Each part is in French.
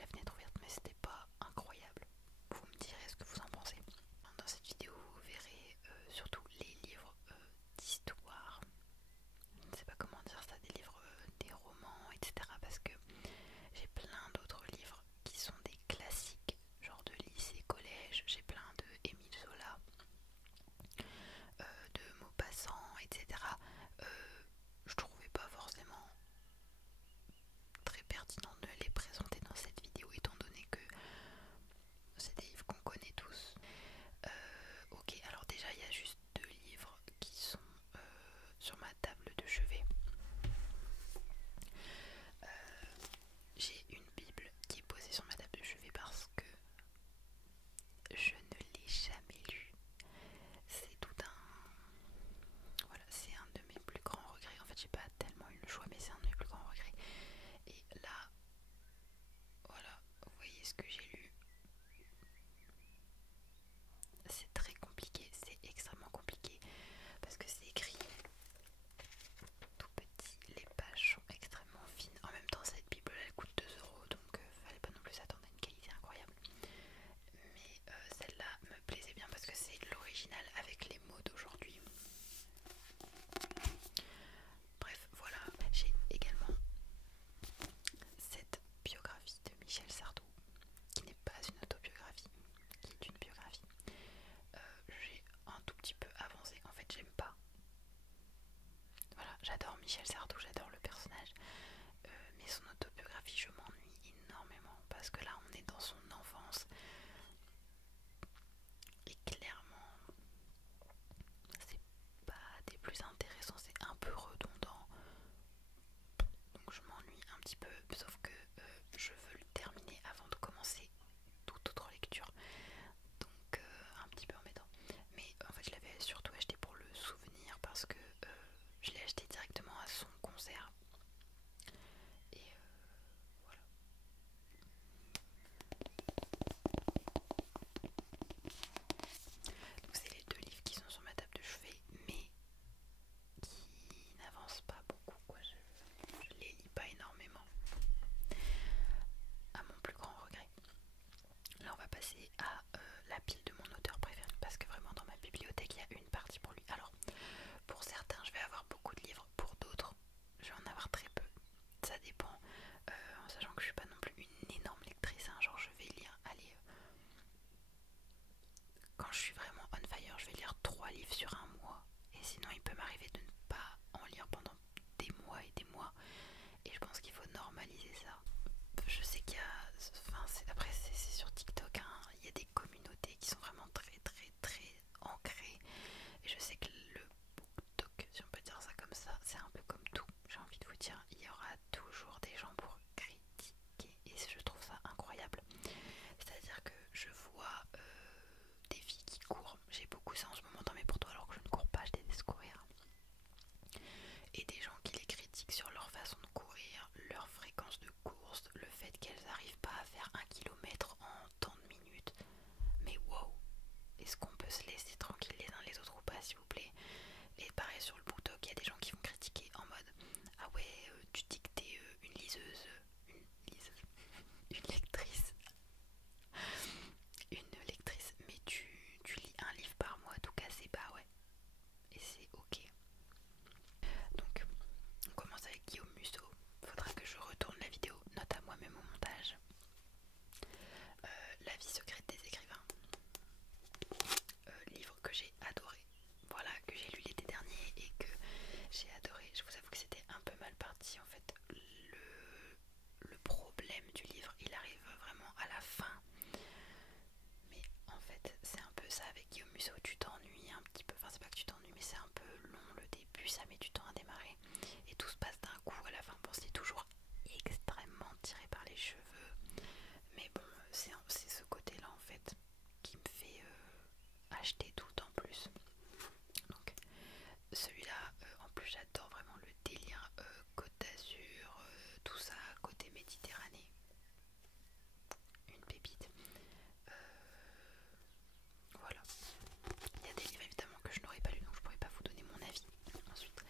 la fenêtre ouverte, mais c'était pas incroyable. Vous me direz ce que vous en pensez. Dans cette vidéo, vous verrez surtout les livres d'histoire. Je ne sais pas comment dire ça, des livres, des romans, etc. Parce que j'ai plein d'autres livres qui sont des classiques, genre de lycée, collège. J'ai plein de Émile Zola, de Maupassant, etc. Euh, je trouvais pas forcément très pertinent de les présenter dans cette vidéo étant donné que c'est des livres qu'on connaît tous. Ok, alors déjà il y a juste deux livres qui sont sur ma table de chevet. Euh, j'ai une Bible qui est posée sur ma table de chevet parce que je ne l'ai jamais lue. C'est tout un... Voilà, c'est un de mes plus grands regrets. En fait, j'ai pas tellement eu le choix, mais c'est un de mes plus grands regrets. Et là, voilà, vous voyez ce que j'ai lu. C'est très compliqué, c'est extrêmement compliqué parce que c'est écrit tout petit, les pages sont extrêmement fines. En même temps, cette Bible elle coûte 2 € donc fallait pas non plus s'attendre à une qualité incroyable. Mais celle-là me plaisait bien parce que c'est l'original avec les mots d'aujourd'hui. Bref, voilà, j'ai également cette biographie de Michel Sardou qui n'est pas une autobiographie, qui est une biographie. J'ai un tout petit peu avancé, en fait j'aime pas. Voilà, j'adore Michel Sardou, j'adore le personnage, mais son autobiographie je m'ennuie énormément parce que là on est dans son enfance et clairement c'est pas des plus intéressants, c'est un peu redondant, donc je m'ennuie un petit peu, sauf que je veux le terminer avant de commencer toute autre lecture, donc un petit peu embêtant. Mais en fait je l'avais surtout acheté pour le souvenir parce que je l'ai acheté directement à son concert et voilà. Donc c'est les deux livres qui sont sur ma table de chevet mais qui n'avancent pas beaucoup quoi. Je les lis pas énormément à mon plus grand regret. Là on va passer à la pile de mon auteur préféré parce que vraiment dans ma bibliothèque il y a une partie pour lui. Alors pour certains je vais avoir beaucoup de livres, pour d'autres je vais en avoir très peu. Ça dépend, en sachant que je suis pas non plus une énorme lectrice, hein. Genre je vais lire, allez, quand je suis vraiment on fire je vais lire 3 livres sur un mois. Et sinon il peut m'arriver de ne pas en lire pendant des mois et des mois. Et je pense qu'il faut normaliser ça. Je sais qu'il y a, enfin après c'est sur TikTok, hein, il y a des communautés qui sont vraiment très très très ancrées. Et je sais que le BookTok, si on peut dire ça comme ça, c'est un peu comme tout. J'ai envie de vous dire, il y aura toujours des gens pour critiquer. Et je trouve ça incroyable. C'est-à-dire que je vois des filles qui courent. J'ai beaucoup ça en ce moment dans mes poteaux alors que je ne cours pas, je déteste courir. Et des gens qui les critiquent sur leur façon de courir, leur fréquence de course, le fait qu'elles n'arrivent pas à faire 1 km en tant de minutes. Mais wow, est-ce qu'on peut se laisser tranquille les uns les autres ou pas s'il vous plaît? Et pareil sur le BookTok, il y a des gens qui vont critiquer en mode ah ouais, tu dis que t'es une liseuse, une lectrice, une lectrice, mais tu lis un livre par mois tout cassé, bah ouais, et c'est ok. Donc on commence avec Guillaume Musso. Faudra que je retourne la vidéo, note à moi-même au montage. La vie secrète des écrivains. Livre que j'ai adoré. Voilà, que j'ai lu l'été dernier et que j'ai adoré. Je vous avoue que c'était un peu mal parti en fait. Le problème du livre, il arrive vraiment à la fin. Mais en fait, c'est un peu ça avec Guillaume Musso. Tu t'ennuies un petit peu. Enfin, c'est pas que tu t'ennuies, mais c'est un peu long le début. Ça met du temps à démarrer. Et tout se passe d'un coup à la fin. Bon, c'est toujours extrêmement tiré par les cheveux. Mais bon, c'est ce côté-là en fait qui me fait acheter tout en plus. Donc celui-là, en plus j'adore vraiment le délire Côte d'Azur, tout ça, côté Méditerranée. Une pépite. Euh, voilà. Il y a des livres évidemment que je n'aurais pas lu donc je pourrais pas vous donner mon avis. Ensuite,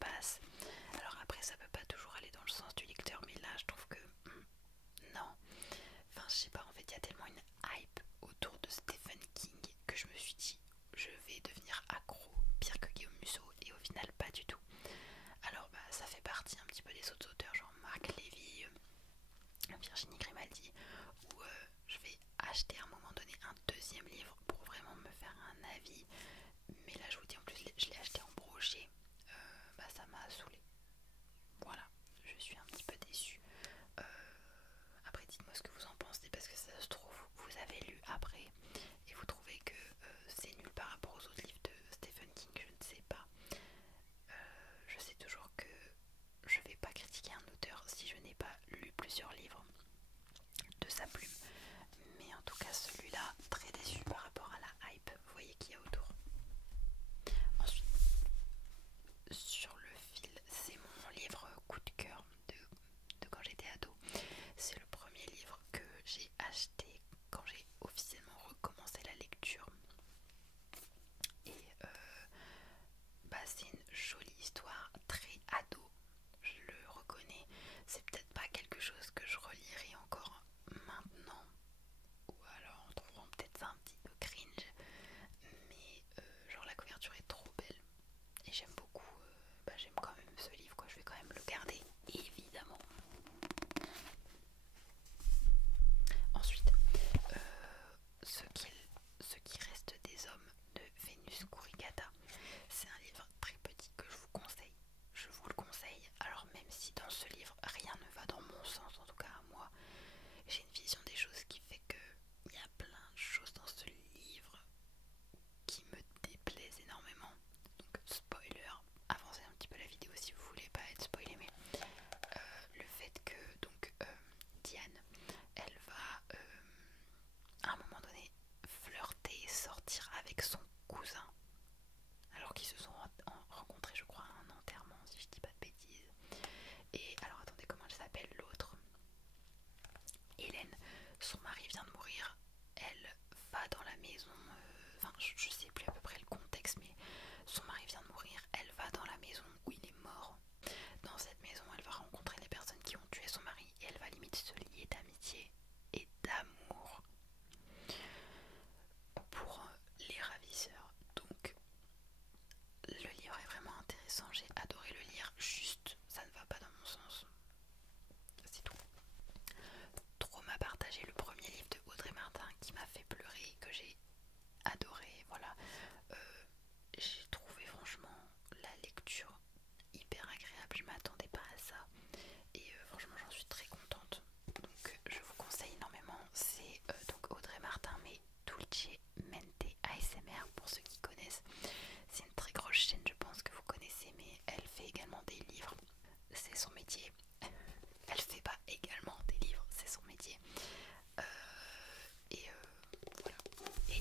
passe. Alors après ça peut pas toujours aller dans le sens du lecteur, mais là je trouve que non. Enfin je sais pas, en fait il y a tellement une hype autour de Stephen King que je me suis dit je vais devenir accro, pire que Guillaume Musso, et au final pas du tout. Alors bah ça fait partie un petit peu des autres auteurs genre Marc Lévy, Virginie Grimaldi, où je vais acheter à un moment donné un deuxième livre pour vraiment me faire un avis. Mais là je vous dis en plus je l'ai acheté en brochet, bah ça m'a saoulé. Voilà, je suis un petit peu déçue. Après dites-moi ce que vous en pensez, parce que ça se trouve vous avez lu après et vous trouvez que c'est nul par rapport aux autres livres de Stephen King, je ne sais pas. Je sais toujours que je vais pas critiquer un auteur si je n'ai pas lu plusieurs livres de sa plume, mais en tout cas celui-là très déçu par rapport à la hype, vous voyez qu'il y a autour. Ensuite, sur le fil, c'est mon livre coup de cœur de quand j'étais ado. C'est le premier livre que j'ai acheté quand j'ai officiellement recommencé la lecture. Et bah, c'est une jolie histoire, très ado, je le reconnais. C'est peut-être pas quelque chose que je relirai encore maintenant, ou alors en trouvant peut-être ça un petit peu cringe, mais genre la couverture est trop belle et j'aime beaucoup, bah, j'aime quand même ce livre quoi, je vais quand même le garder évidemment. Ensuite, ce qui reste des hommes de Vénus Kurigata, c'est un livre très petit que je vous conseille, je vous le conseille. Alors même si dans ce livre rien ne va dans mon sens, en tout cas à moi, j'ai une vision des choses qui fait que il y a plein de choses dans ce livre qui me déplaisent énormément. Donc spoiler, avancez un petit peu la vidéo si vous voulez pas être spoilé, mais le fait que donc Diane, elle va à un moment donné flirter, sortir avec son cousin, alors qu'ils se sont rencontrés je crois à un enterrement si je dis pas de bêtises. Et alors attendez, comment elle s'appelle l'autre? Hélène, son mari vient de mourir, elle va dans la maison, enfin je sais plus à peu près le contexte, mais son mari vient de mourir, elle va dans la maison où il est mort. Dans cette maison, elle va rencontrer les personnes qui ont tué son mari et elle va limite se lier d'amitié et d'amour pour les ravisseurs. Donc le livre est vraiment intéressant, j'ai adoré le lire, juste ça ne va pas dans mon sens, c'est tout. Trop m'a partagé le premier livre de Audrey Martin qui m'a fait pleurer, que j'ai adoré, voilà. J'ai trouvé franchement la lecture hyper agréable, je m'attendais pas à ça et franchement j'en suis très contente. Donc je vous conseille énormément, c'est donc Audrey Martin mais Dulce Mente ASMR pour ceux qui connaissent. C'est une très grosse chaîne, je pense que vous connaissez, mais elle fait également des livres, c'est son métier. Elle fait pas également des livres, c'est son métier. Voilà. Et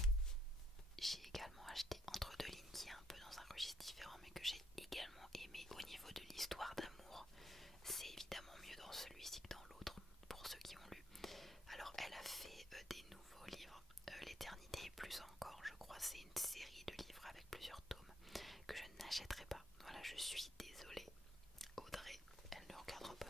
j'ai également acheté Entre deux lignes qui est un peu dans un registre différent mais que j'ai également aimé au niveau de l'histoire d'amour. C'est évidemment mieux dans celui-ci que dans l'autre pour ceux qui ont lu. Alors elle a fait des nouveaux livres, L'éternité et plus encore, je crois c'est une série de livres avec plusieurs tomes que je n'achèterai pas. Voilà, je suis désolée. Audrey, elle ne regardera pas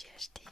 j'ai acheté